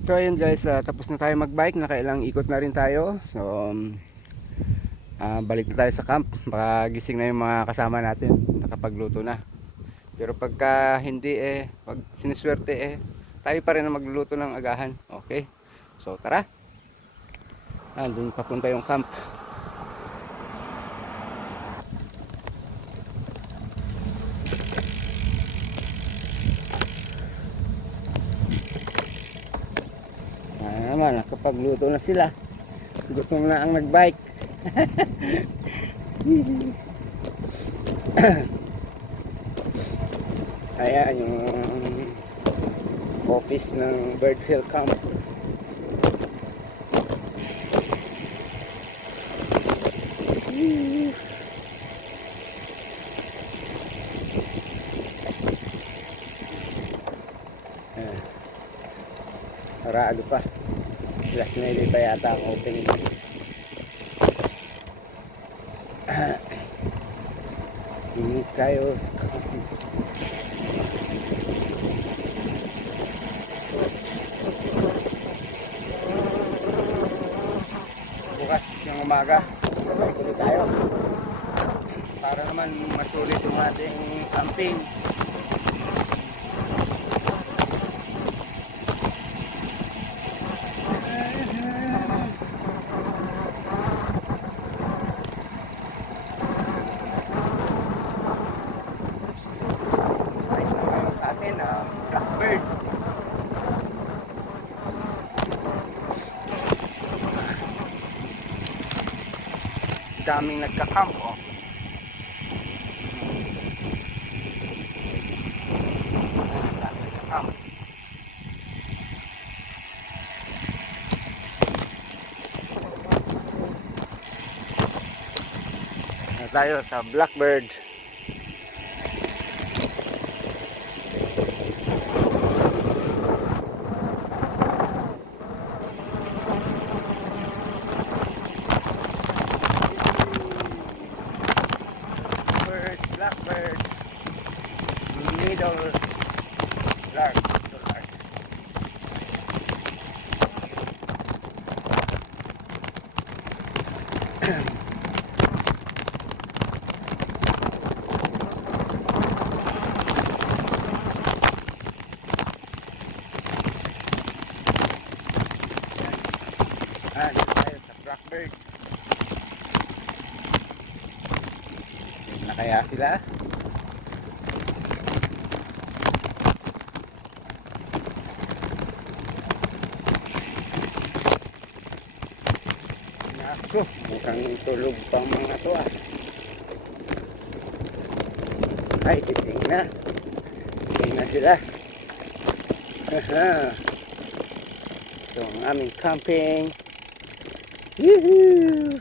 So ayun guys, tapos na tayo magbike, nakailang ikot na rin tayo. So balik na tayo sa camp. Baka gising na yung mga kasama natin, nakapagluto na. Pero pagka hindi pag siniswerte tayo pa rin na magluluto ng agahan. Okay, so tara, doon papunta yung camp. Naman, nakapagluto na sila. Gutom na ang nagbike. Ayan yung office ng Birds Hill Camp. Sarado pa. Last Friday pa yata ang opening. Init kayo sa camp. Bukas yung umaga, sabay tuloy tayo para naman masulit yung ating camping. Sa atin blackbird. Daming nagka-camp tayo sa blackbird. Blackbird, middle lark, dito tayo sa blackbird. Na kaya sila? Ako, mukhang tulog pang mga to Ay, gising na. Gising na sila. Ito ang aming camping. Woohoo!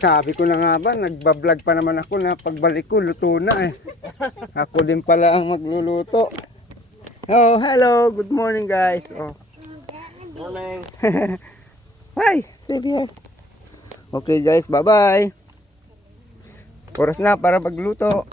Sabi ko na nga ba, nagbablog pa naman ako na pagbalik ko, luto na Ako din pala ang magluluto. Oh, hello, good morning guys. Morning. Hi, sige. Okay guys, bye-bye. Oras na para magluto.